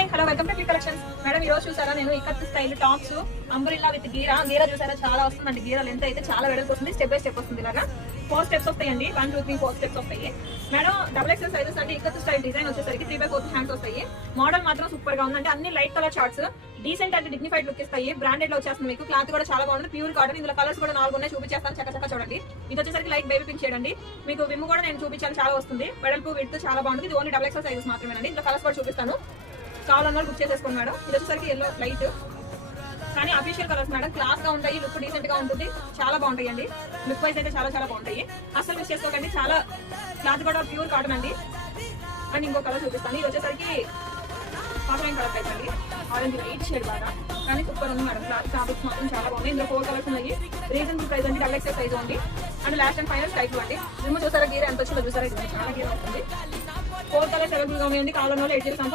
Hello welcome to collections. Madam ఈ రోజు చూసారా నేను ikat style tops umbrella with గీరా చూసారా చాలా వస్తుందండి. గీర లెంత్ అయితే చాలా వెడల్పు వస్తుంది. స్టెప్ బై స్టెప్ వస్తుంది. ఇలాగా 4 స్టెప్స్ వస్తాయండి. 1 2 3 4 స్టెప్స్ వస్తాయి. మేడం డబుల్ ఎక్సెల్ సైజెస్ అంటే ఇక్కత్ స్టైల్ డిజైన్ వచ్చేసరికి 3/4 హ్యాండ్స్ వస్తాయి. మోడల్ మాత్రం సూపర్ గా ఉందంటే అన్ని లైట్ కలర్ షార్ట్స్ డీసెంట్ అంటే డిగ్నిఫైడ్ లుక్ ఇస్తాయి. బ్రాండెడ్ లో వచ్చేస్తుంది. మీకు క్లాత్ కూడా చాలా బాగుంది. Pure cotton. ఇందులో కలర్స్ కూడా 4 ఉన్నాయి. చూపించేస్తాను చక్కగా చూడండి. ఇది వచ్చేసరికి లైట్ బేబీ పింక్ చేయండి. మీకు విమ్ కూడా నేను చూపించాను చాలా వస్తుంది. వెడల్పు విడ్త్ చాలా బాగుంది. ఇది ఓన్లీ డబుల్ ఎక్సెల్ సైజెస్ మాత్రమేనండి. ఇందులో కలర్స్ కూడా చూపిస్తాను. కావాలన్న బుక్ చేసేసుకోండి మేడం. ఇది వచ్చేసరికి ఎల్లో లైట్ కానీ అఫీషియల్ కలర్స్ మేడం. క్లాస్ గా ఉంటాయి. లుక్ డీసెంట్ గా ఉంటుంది. చాలా బాగుంటాయండి. లుక్ వైజ్ అయితే చాలా బాగుంటాయి. అసలు మిస్ చేసుకోకండి. చాలా క్లాత్ కూడా ప్యూర్ కాటన్ అండి. అండ్ ఇంకో కలర్ చూపిస్తాను. ఇది వచ్చేసరికి కాటన్ కలర్ టైప్ అండి. ఆరెంజ్ లైట్ షేడ్ బాగా కానీ సూపర్ ఉంది మేడం. క్లాత్ ఫ్యాబ్రిక్స్ మాత్రం చాలా బాగుంది. ఇందులో 4 కలర్స్ ఉన్నాయి. రీజనబుల్ ప్రైస్ అండి. డబుల్ ఎక్సెల్ సైజ్ ఉంది. And last and final type అండి. మేము చూసారా గీర ఎంత వచ్చిందో చూసారా. చాలా గీర వస్తుంది. 4 కలర్స్ అవైలబుల్ గా ఉన్నాయండి. కావాలన్న వాళ్ళు 8 చేస్తాము.